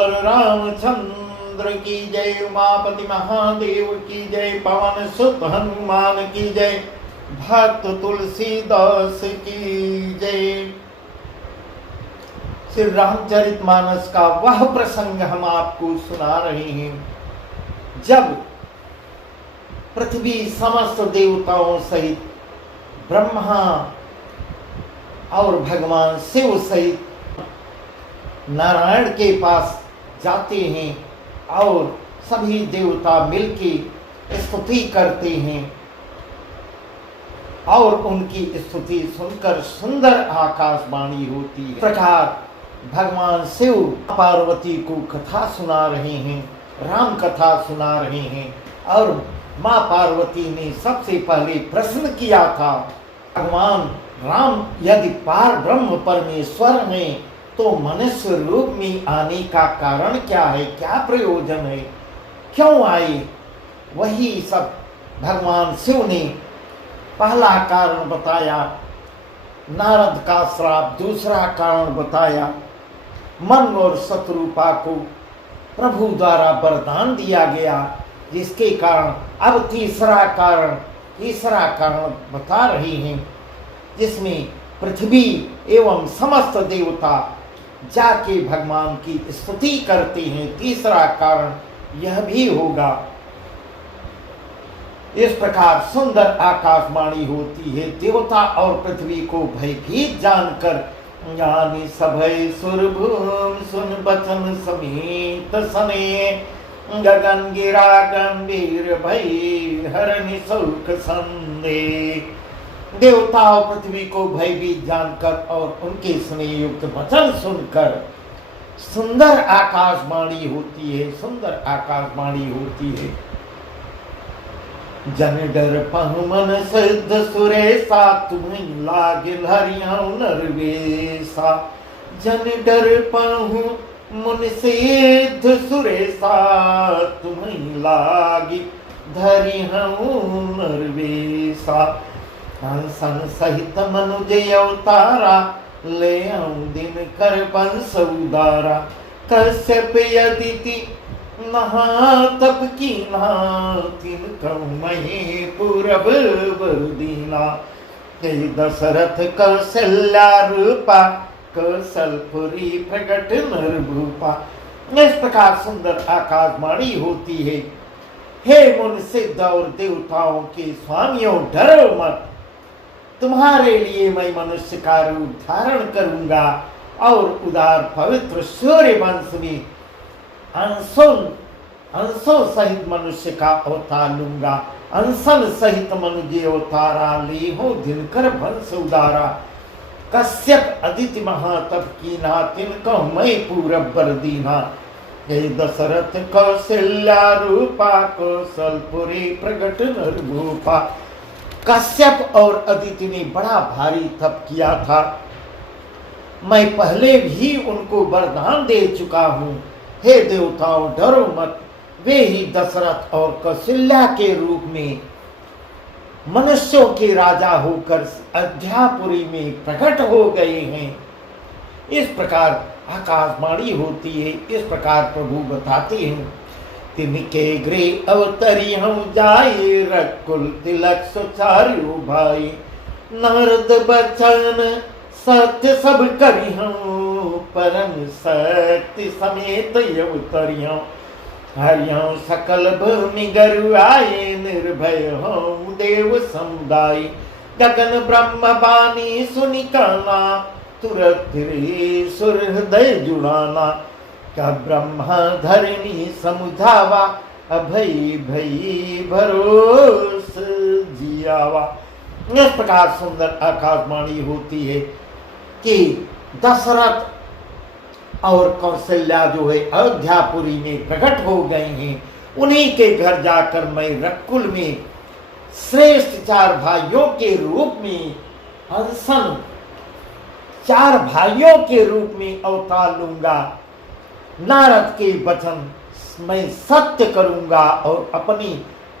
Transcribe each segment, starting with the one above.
सियावर रामचंद्र की जय, उमापति महादेव की जय, पवन सुत हनुमान की जय, भक्त तुलसीदास की जय। श्री रामचरितमानस का वह प्रसंग हम आपको सुना रहे हैं जब पृथ्वी समस्त देवताओं सहित ब्रह्मा और भगवान शिव सहित नारायण के पास जाते हैं और सभी देवता मिलकर स्तुति करते हैं और उनकी स्तुति सुनकर सुंदर आकाशवाणी होती है। इस प्रकार भगवान शिव पार्वती को कथा सुना रहे हैं, राम कथा सुना रहे हैं और माँ पार्वती ने सबसे पहले प्रश्न किया था, भगवान राम यदि पार ब्रह्म परमेश्वर हैं तो मनुष्य रूप में आने का कारण क्या है, क्या प्रयोजन है, क्यों आए? वही सब भगवान शिव ने पहला कारण बताया, नारद का श्राप। दूसरा कारण बताया, मन और शत्रुपा को प्रभु द्वारा वरदान दिया गया, जिसके कारण अब तीसरा कारण बता रहे हैं, जिसमें पृथ्वी एवं समस्त देवता जाके भगवान की स्तुति करते हैं। तीसरा कारण यह भी होगा। इस प्रकार सुंदर आकाशवाणी होती है। देवता और पृथ्वी को भयभीत जानकर ज्ञानी सभय सुरभूम सुन बचन समेत सने, गगन गिरा गंभीर भई हरनि सुख संदेह। देवता और पृथ्वी को भयभीत जानकर और उनके स्नेह युक्त वचन सुनकर सुंदर आकाशवाणी होती है, सुंदर आकाशवाणी होती है। जन डर पहु मन सिद्ध सुरेसा, तुम्हें लागिल हरियां नरवेसा। जन डर पहु मन सिद्ध सुरेसा, तुम्हें लागी धरियां नरवेसा। हंसन सहित मनुज अवतारा, ले दिन कर बंस उदारा। कश्यप यदिति महातप कीना, तिन कौमहि पूरब बरदीना। दशरथ कौशल्या रूपा, कौशलपुरी प्रगट नरभूपा। इस प्रकार सुंदर आकाशवाणी होती है। हे मुन सिद्ध और देवताओं के स्वामियों, डरो मत, तुम्हारे लिए मैं मनुष्य का रूप धारण करूंगा और उदार पवित्र सूर्य वंश में अंशों सहित मनुष्य का अवतार लूंगा। अंशन सहित मनुष्य अवतारा, ले हो दिनकर वंश उदारा। कश्यप अदिति महातप कीना, तिनको मैं पूरब बरदीना। हे दशरथ कौशल्या रूपा, कौशलपुरी प्रगट नरभूपा। कश्यप और अदिति ने बड़ा भारी तप किया था, मैं पहले भी उनको वरदान दे चुका हूँ। हे देवताओं, डरो मत, वे ही दशरथ और कौशल्या के रूप में मनुष्यों के राजा होकर अयोध्यापुरी में प्रकट हो गए हैं। इस प्रकार आकाशवाणी होती है। इस प्रकार प्रभु बताते हैं, तिनके गृह अवतरी हम जाए, रकुल तिलक सुचार्यो भाई। नारद बचन सत्य सब करी हम, परम शक्ति समेत अवतरी हम। हरियों सकल भूमि गरु आए, निर्भय हो देव समुदाय। गगन ब्रह्म बानी सुनि काना, तुरत सुर हृदय जुड़ाना। का ब्रह्मा धरणी समुझावा, अभय भई भरोस जियावा। इस प्रकार सुंदर आकाशवाणी होती है कि दशरथ और कौशल्या जो है अयोध्यापुरी में प्रकट हो गए हैं। उन्हीं के घर जाकर मैं रकुल में श्रेष्ठ चार भाइयों के रूप में अंशन, चार भाइयों के रूप में अवतार लूंगा। नारद के वचन मैं सत्य करूंगा और अपनी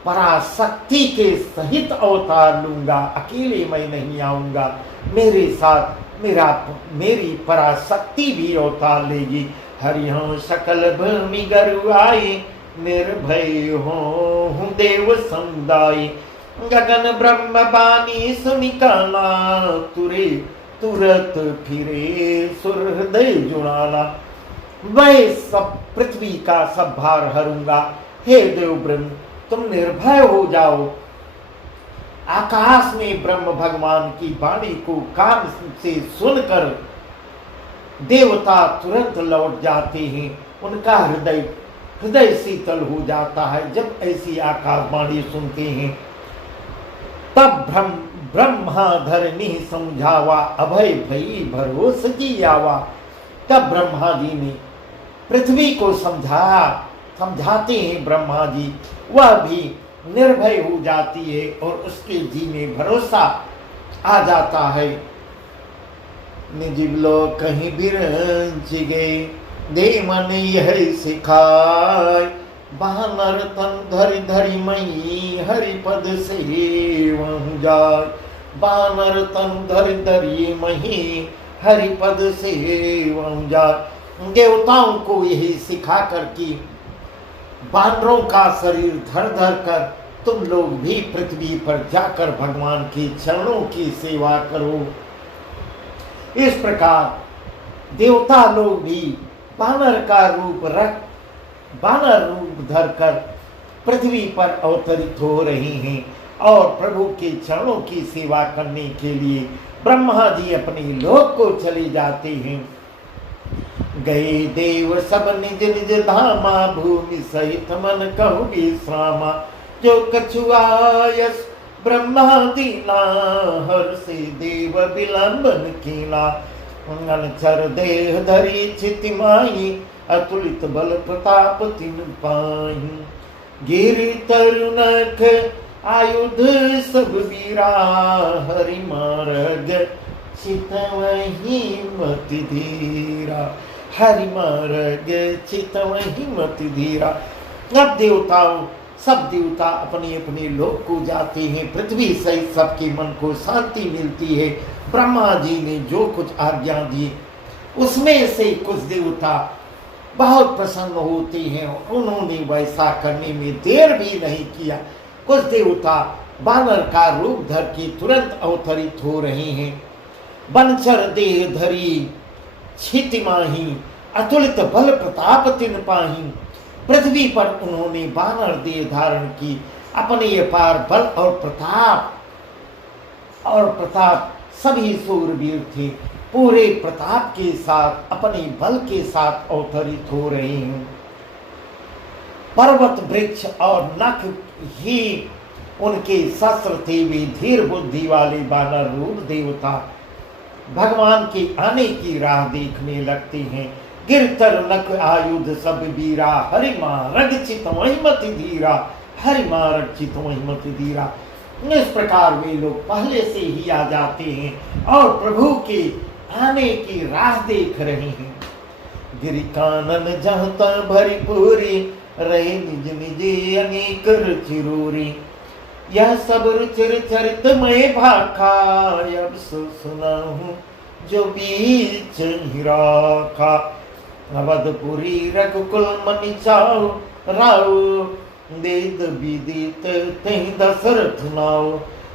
पराशक्ति के सहित अवतार लूंगा। अकेले मैं नहीं आऊंगा, मेरे साथ मेरी पराशक्ति भी अवतार लेगी। हरियो सकल भूमि गरुआई, निर्भय हो देव समुदाय। गगन ब्रह्म बानी सुनिकाला, तुरे तुरत फिरे सुर हृदय जुड़ाला। वह सब पृथ्वी का सब भार हरूंगा, हे देव ब्रह्म तुम निर्भय हो जाओ। आकाश में ब्रह्म भगवान की वाणी को कान से सुनकर देवता तुरंत लौट जाते हैं, उनका हृदय शीतल हो जाता है जब ऐसी आकाशवाणी सुनते हैं। तब ब्रह्मा धरनी समझावा, अभय भई भरोस की आवा। तब ब्रह्मा जी ने पृथ्वी को समझाते हैं ब्रह्मा जी, वह भी निर्भय हो जाती है और उसके जी में भरोसा आ जाता है। निजीव लोग कहीं बिरंज गए, दे मन यह सिखाय। बानर तन धरि धरि मई, हरि पद से वह जाय। बानर तन धरि धरि मही, हरि पद से वह जाय। देवताओं को यही सिखा कर कि बानरों का शरीर धर धर कर तुम लोग भी पृथ्वी पर जाकर भगवान के चरणों की सेवा करो। इस प्रकार देवता लोग भी बानर रूप धरकर पृथ्वी पर अवतरित हो रहे हैं और प्रभु के चरणों की सेवा करने के लिए ब्रह्मा जी अपने लोक को चले जाते हैं। गए देव सब निज निज धामा, भूमि सहित मन कहु विश्रामा। जो कछुआयस ब्रह्मा दीना, हर से देव विलंबन कीना। अनचर देह धरी चिति माही, अतुलित बल प्रताप तिन पाही। गिरि तरुनख आयुध सब वीरा, हरि मार्ग चितवहि मति धीरा। हरि मार्ग चितवहि मति धीरा। अब सब देवता अपने अपने लोक को जाते हैं, पृथ्वी सहित सबके मन को शांति मिलती है। ब्रह्मा जी ने जो कुछ आज्ञा दी उसमें से कुछ देवता बहुत प्रसन्न होते हैं, उन्होंने वैसा करने में देर भी नहीं किया। कुछ देवता बानर का रूप धर के तुरंत अवतरित हो रहे हैं। बनचर देह धरी छिति माही, अतुलित बल प्रताप तिन पाही। पृथ्वी पर उन्होंने बानर देह धारण की, अपने अपार बल और प्रताप सभी सूरवीर थे, पूरे प्रताप के साथ अपने बल के साथ अवतरित हो रहे हैं। पर्वत वृक्ष और नख ही उनके शस्त्र थे। वे धीर बुद्धि वाले बानर रूप देवता भगवान के आने की राह देखने लगते हैं। गिरतर नख आयुध सब वीरा, हरि मार्ग चितवहि मति धीरा। हरि मार्ग चितवहि मति धीरा। इस प्रकार वे लोग पहले से ही आ जाते हैं और प्रभु के आने की राह देख रहे हैं। गिरि कानन जहता भरी पूरी, रहे निज निज अनेक रुचिरूरी। यह सब रुचिर चरित में भाखा, अब सुनाहूं जो बीच ही राखा। अवधपुरी रघुकुल मनि चाओ, राव वेद विदित तहि दशरथ नाओ।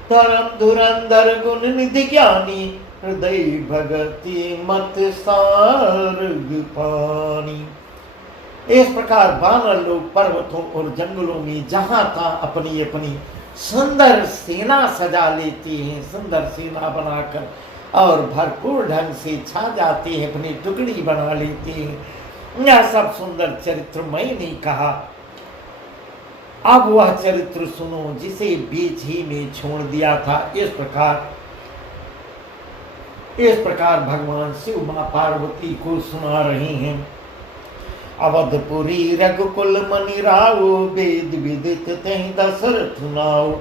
धर्म धुरंधर गुण निधि ज्ञानी, हृदय भगति मत सार्ग पानी। इस प्रकार बानर लोग पर्वतों और जंगलों में जहां तहां अपनी अपनी सुंदर सेना सजा लेते हैं, सुंदर सेना बनाकर और भरपूर ढंग से छा जाते हैं, अपनी टुकड़ी बना लेते हैं। यह सब सुंदर चरित्र मैंने कहा। अब वह चरित्र सुनो जिसे बीच ही में छोड़ दिया था। इस प्रकार भगवान शिव मां पार्वती को सुना रहे हैं। अवधपुरी रघुकुल मनि राव, वेद विदित तहि दशरथ नाव।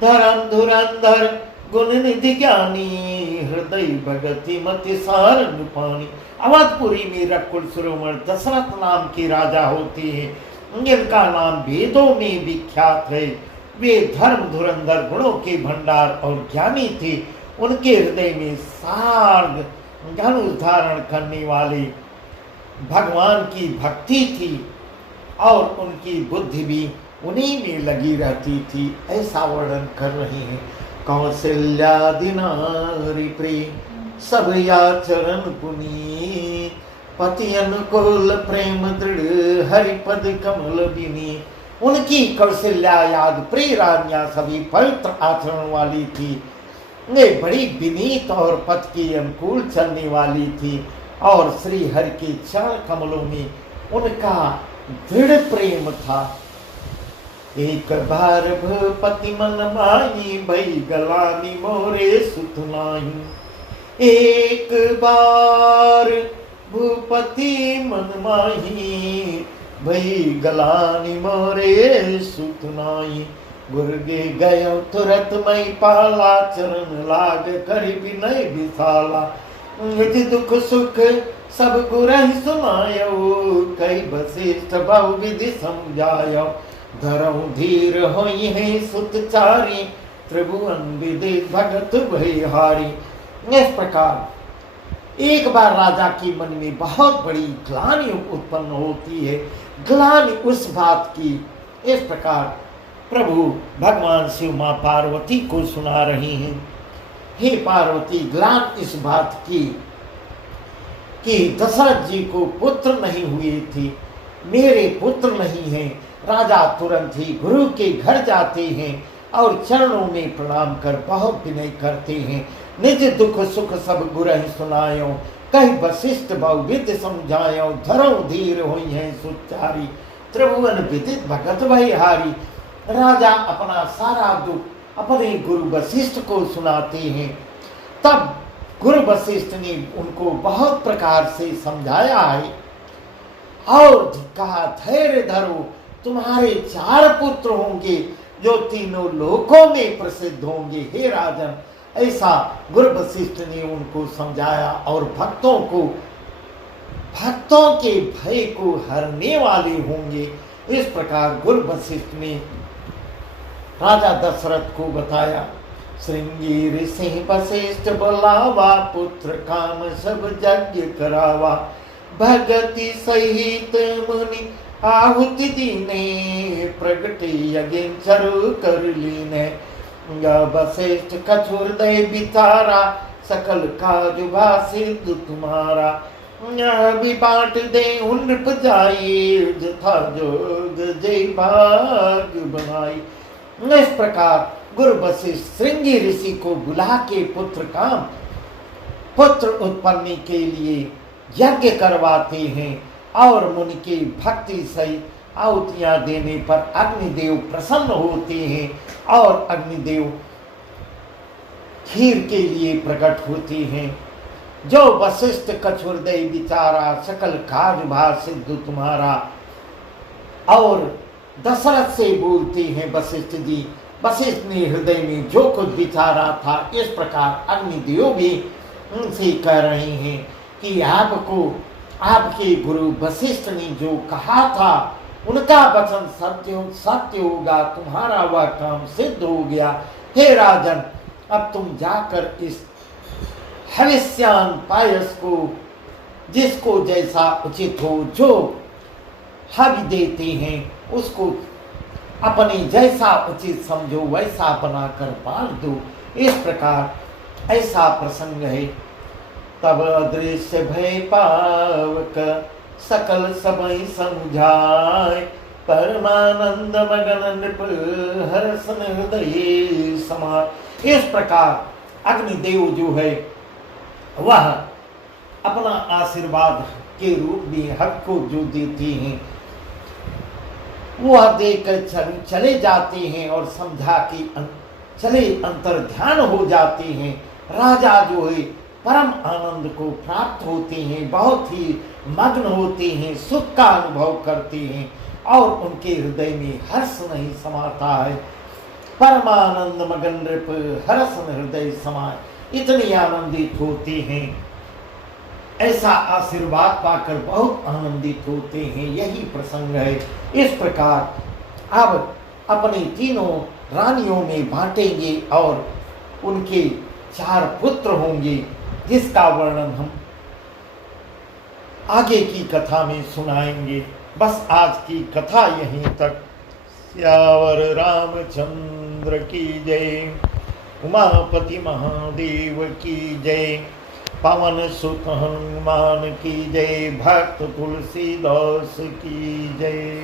धर्म धुरंधर गुण निधि ज्ञानी, हृदय भगति मति सारंग पानी। अवधपुरी में रघुकुल शिरोमणि दशरथ नाम के राजा होते हैं, जिनका नाम वेदों में विख्यात है। वे धर्म धुरंधर गुणों के भंडार और ज्ञानी थे। उनके हृदय में सार्ग धनुष धारण करने वाले भगवान की भक्ति थी और उनकी बुद्धि भी उन्हीं में लगी रहती थी, ऐसा वर्णन कर रहे हैं। कौशल्यादि नारी प्रिय सब या चरण पुनीत, पति अनुकूल प्रेम दृढ़ हरिपद कमल बिनी। उनकी कौशल्या याद प्रिय रानियां सभी पवित्र आचरण वाली थी, वे बड़ी विनीत और पति के अनुकूल चलने वाली थी और श्री हरि के चरण कमलों में उनका दृढ़ प्रेम था। एक बार भूपति मन माही भई गलानी मोरे सुतनाई, एक बार भूपति मन माही भई गलानी मोरे सुतनाई। गुर्गे गयो तुरत मई पाला, चरण लाग कर विनय विशाला। विधि दुख सुख सब गुरहि सुनायो, कई वशिष्ठ बहु विधि समझायो। धरऊ धीर होई है सुतचारी, त्रिभुवन विदित भगत भयहारी। इस प्रकार एक बार राजा के मन में बहुत बड़ी ग्लानि उत्पन्न होती है। ग्लानि उस बात की, इस प्रकार प्रभु भगवान शिव मां पार्वती को सुना रही हैं। हे पार्वती, ग्लान इस बात की कि दशरथ जी को पुत्र नहीं हुए थे, मेरे पुत्र नहीं हैं। राजा तुरंत ही गुरु के घर जाते हैं और चरणों में प्रणाम कर बहुत विनय करते हैं। निज दुख सुख सब गुरहि सुनायो, कहीं वशिष्ठ बहु विद्य समझायो। धरो धीर होई है सुचारी, त्रिभुवन विदित भगत भयहारी। राजा अपना सारा दुख अपने गुरु वशिष्ठ को सुनाते हैं। तब गुरु वशिष्ठ ने उनको बहुत प्रकार से समझाया है और कहा, धैर्य धरो, तुम्हारे 4 पुत्र होंगे जो तीनों लोकों में प्रसिद्ध होंगे। हे राजन, ऐसा गुरु वशिष्ठ ने उनको समझाया और भक्तों के भय को हरने वाले होंगे। इस प्रकार गुरु वशिष्ठ ने राजा दशरथ को बताया। श्रृंगी ऋषि वशिष्ठ बोलावा, पुत्र काम सब यज्ञ करावा। भगति सहित मुनि आहुति दीने, प्रगति यज्ञ चरु कर लीने। वशिष्ठ कछुर दय बिचारा, सकल काज भासित तुम्हारा। भी बांट दे उन्नप जाई, जथा जोग जय भाग बनाई। इस प्रकार गुरु वशिष्ठ श्रृंगी ऋषि को बुला के पुत्र उत्पन्न के लिए यज्ञ करवाते हैं और मुनि की भक्ति सहित आहुतियां देने पर अग्निदेव प्रसन्न होते हैं और अग्निदेव खीर के लिए प्रकट होते हैं। जो वशिष्ठ कछुरदय बिचारा, सकल काज भासित तुम्हारा। और दशरथ से बोलते हैं वशिष्ठ जी। वशिष्ठ ने हृदय में जो कुछ विचारा था, इस प्रकार अग्निदेव भी उनसे कह रहे हैं कि आपको आपके गुरु वशिष्ठ ने जो कहा था, उनका वचन सत्य होगा, तुम्हारा वह काम सिद्ध हो गया। हे राजन, अब तुम जाकर इस हविष्यान पायस को, जिसको जैसा उचित हो, जो हवि देते हैं उसको अपने जैसा उचित समझो वैसा बनाकर बांट दो। इस प्रकार ऐसा प्रसंग है। तब अदृश्य भय पावक, सकल समय समझाए। परमानंद मगन नृप, हर्षन हृदय समाए। इस प्रकार अग्निदेव जो है वह अपना आशीर्वाद के रूप में हक को जो देते हैं, वह देकर चले जाते हैं और समझा कि चले अंतर ध्यान हो जाते हैं। राजा जो है परम आनंद को प्राप्त होते हैं, बहुत ही मग्न होते हैं, सुख का अनुभव करते हैं और उनके हृदय में हर्ष नहीं समाता है। परमानंद मगन नृप, हर्षन हृदय समाए, इतने आनंदित होते हैं। ऐसा आशीर्वाद पाकर बहुत आनंदित होते हैं। यही प्रसंग है। इस प्रकार अब अपने तीनों रानियों में बांटेंगे और उनके 4 पुत्र होंगे, जिसका वर्णन हम आगे की कथा में सुनाएंगे। बस आज की कथा यहीं तक। सियावर रामचंद्र की जय। उमापति महादेव की जय। पवन सुत हनुमान की जय। भक्त तुलसीदास की जय।